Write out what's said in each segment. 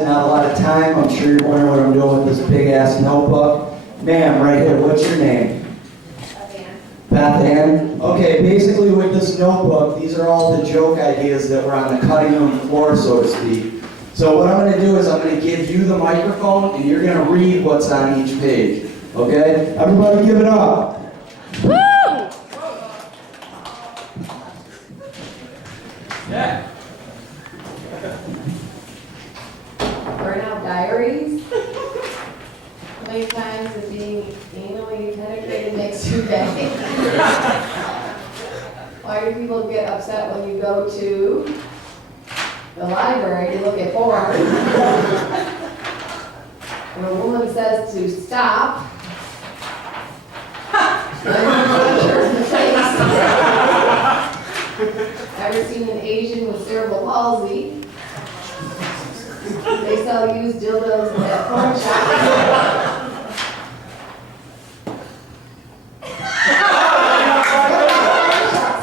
Not a lot of time. I'm sure you're wondering what I'm doing with this big ass notebook. Ma'am, right here, what's your name? Beth Ann. Okay, basically with this notebook, these are all the joke ideas that were on the cutting room floor, so to speak. So what I'm going to do is I'm going to give you the microphone and you're going to read what's on each page. Okay? Everybody give it up. Woo! Yeah. Burnout diaries. How many times is being anally penetrated makes you gay? Why do people get upset when you go to the library to look at porn? When a woman says to stop, then you punch her in the face. Ever seen an Asian with cerebral palsy? They sell used dildos at porn shops.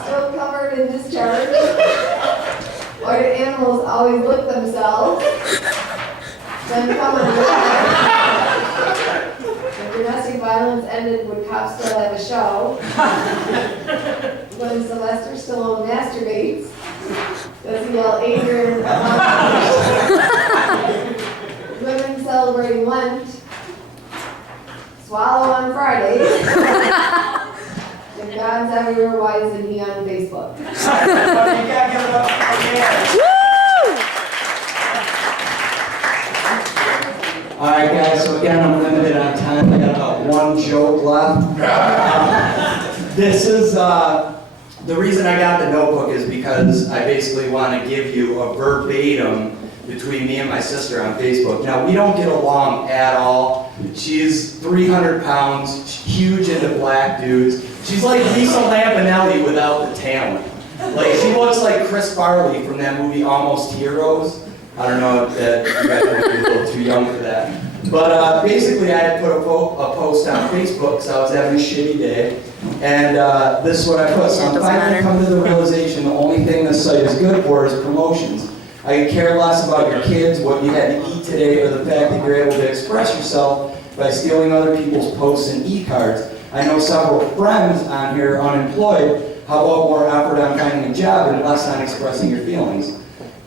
Still covered in discharge. Why do animals always lick themselves? Then come and if domestic violence ended, would cops still have a show? When Sylvester Stallone masturbates, does he yell Adrian? Women celebrating Lent swallow on Fridays. If God's everywhere, why isn't he on Facebook? Alright guys, so again I'm limited on time. I got about one joke left. This is, the reason I got the notebook is because I basically want to give you a verbatim between me and my sister on Facebook. Now, we don't get along at all. She's 300 pounds, huge into black dudes. She's like Lisa Lampanelli without the talent. Like, she looks like Chris Farley from that movie Almost Heroes. I don't know if that, you guys might be a little too young for that. But basically, I had put a post on Facebook because I was having a shitty day. And this is what I put. So I'm finally come to the realization the only thing this site is good for is promotions. I could care less about your kids, what you had to eat today, or the fact that you're able to express yourself by stealing other people's posts and e-cards. I know several friends on here unemployed. How about more effort on finding a job and less on expressing your feelings?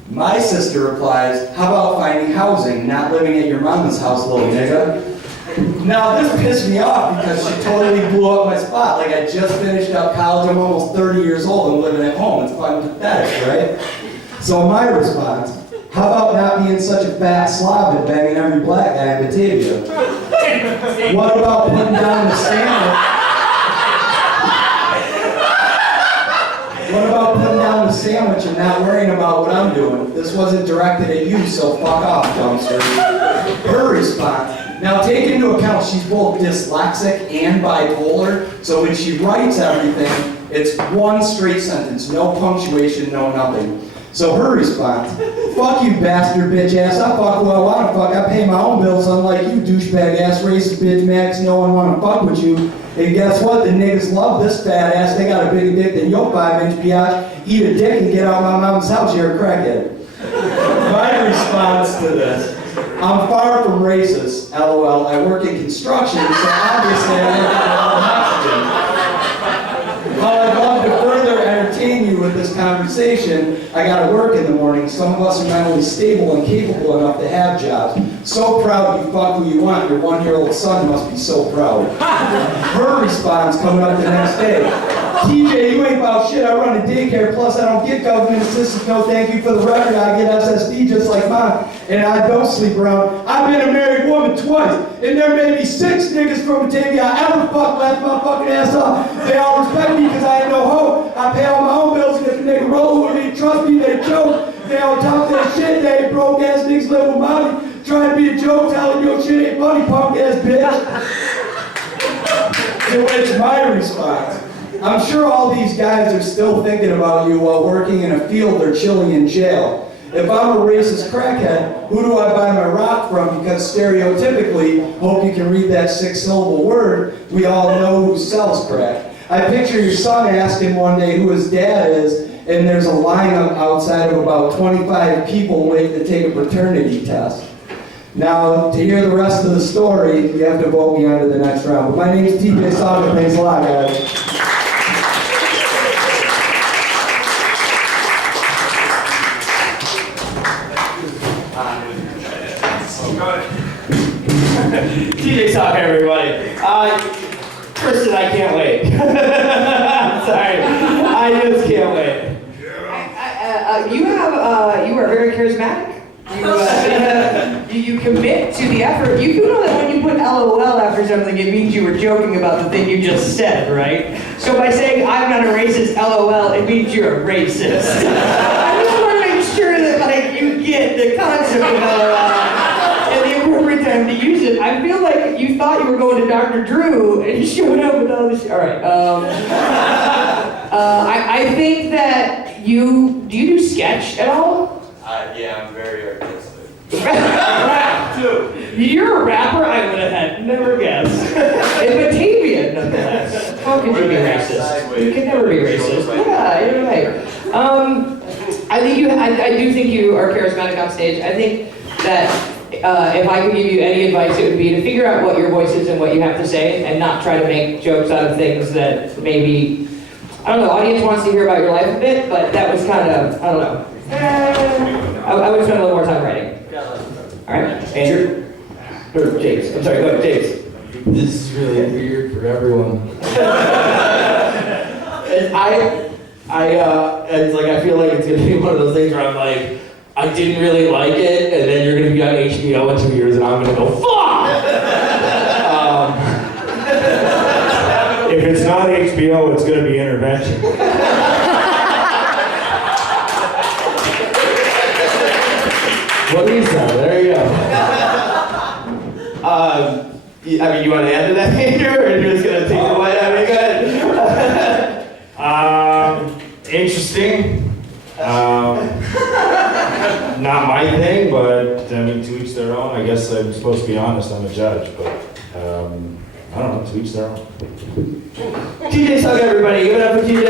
My sister replies, how about finding housing, not living at your mama's house, little nigga? Now, this pissed me off because she totally blew up my spot. Like, I just finished up college, I'm almost 30 years old and living at home. It's fucking pathetic, right? So my response, how about not being such a fat slob and banging every black guy in Batavia? What about putting down the sandwich? What about putting down the sandwich and not worrying about what I'm doing? This wasn't directed at you, so fuck off, dumpster. Her response, now take into account she's both dyslexic and bipolar, so when she writes everything, it's one straight sentence, no punctuation, no nothing. So her response, fuck you bastard bitch ass, I fuck who I wanna fuck, I pay my own bills unlike you douchebag ass racist bitch max, no one wanna fuck with you. And guess what, the niggas love this fat ass, they got a bigger dick than your 5-inch biatch, eat a dick and get out of my mom's house, you're a crackhead. My response to this, I'm far from racist, LOL, I work in construction, so obviously I don't have a lot of oxygen. While I'd love to further entertain you with this conversation, I gotta work in the morning. Some of us are mentally stable and capable enough to have jobs. So proud you fuck who you want. Your 1-year-old son must be so proud. Her response coming up the next day. TJ, you ain't about shit. I run a daycare, plus I don't get government assistance. No thank you for the record. I get SSD just like mine, and I don't sleep around. I've been a married woman twice, and there may be 6 niggas from Batavia I ever fuck laugh my fucking ass off. They all respect me because I ain't no hoe. I pay all my own bills, and if a nigga roll with me, trust me, they joke. They all talk that shit. They broke ass niggas live with mommy, trying to be a joke, telling your shit ain't funny, punk ass bitch. To which my response, I'm sure all these guys are still thinking about you while working in a field or chilling in jail. If I'm a racist crackhead, who do I buy my rock from? Because stereotypically, hope you can read that 6-syllable word, we all know who sells crack. I picture your son asking one day who his dad is, and there's a lineup outside of about 25 people waiting to take a paternity test. Now, to hear the rest of the story, you have to vote me on to the next round. But my name is TJ Sauka. Thanks a lot, guys. TJ Sauka, everybody. Kristen, I can't wait. I'm sorry. I just can't wait. You are very charismatic. You commit to the effort. You do know that when you put LOL after something, it means you were joking about the thing you just said, right? So by saying I'm not a racist, LOL, it means you're a racist. I just want to make sure that like you get the concept of LOL and the appropriate time to use it. I feel like you thought you were going to Dr. Drew and you showed up with all this. All right. I think that do you do sketch at all? Yeah, I'm very artistic. Rap too. You're a rapper? I would have had never guessed. In Batavia, nonetheless. How could you be racist? You can never be racist. Yeah, you're right. I do think you are charismatic on stage. I think that if I could give you any advice, it would be to figure out what your voice is and what you have to say, and not try to make jokes out of things that maybe, I don't know, the audience wants to hear about your life a bit, but that was kind of, I don't know. I would spend a little more time writing. All right, Andrew? Or James. I'm sorry, go ahead, James. This is really weird for everyone. It's like, I feel like it's gonna be one of those things where I'm like, I didn't really like it, and then you're gonna be on HBO in 2 years, and I'm gonna go, fuck! If it's not HBO, it's gonna be Intervention. What is that? There you go. I mean, you want to add to that, Andrew, or you're just gonna take the white out? Go ahead. Interesting. Not my thing, but I mean, to each their own. I guess I'm supposed to be honest. I'm a judge, but I don't know. To each their own. TJ Sauka, everybody. Give it up for TJ.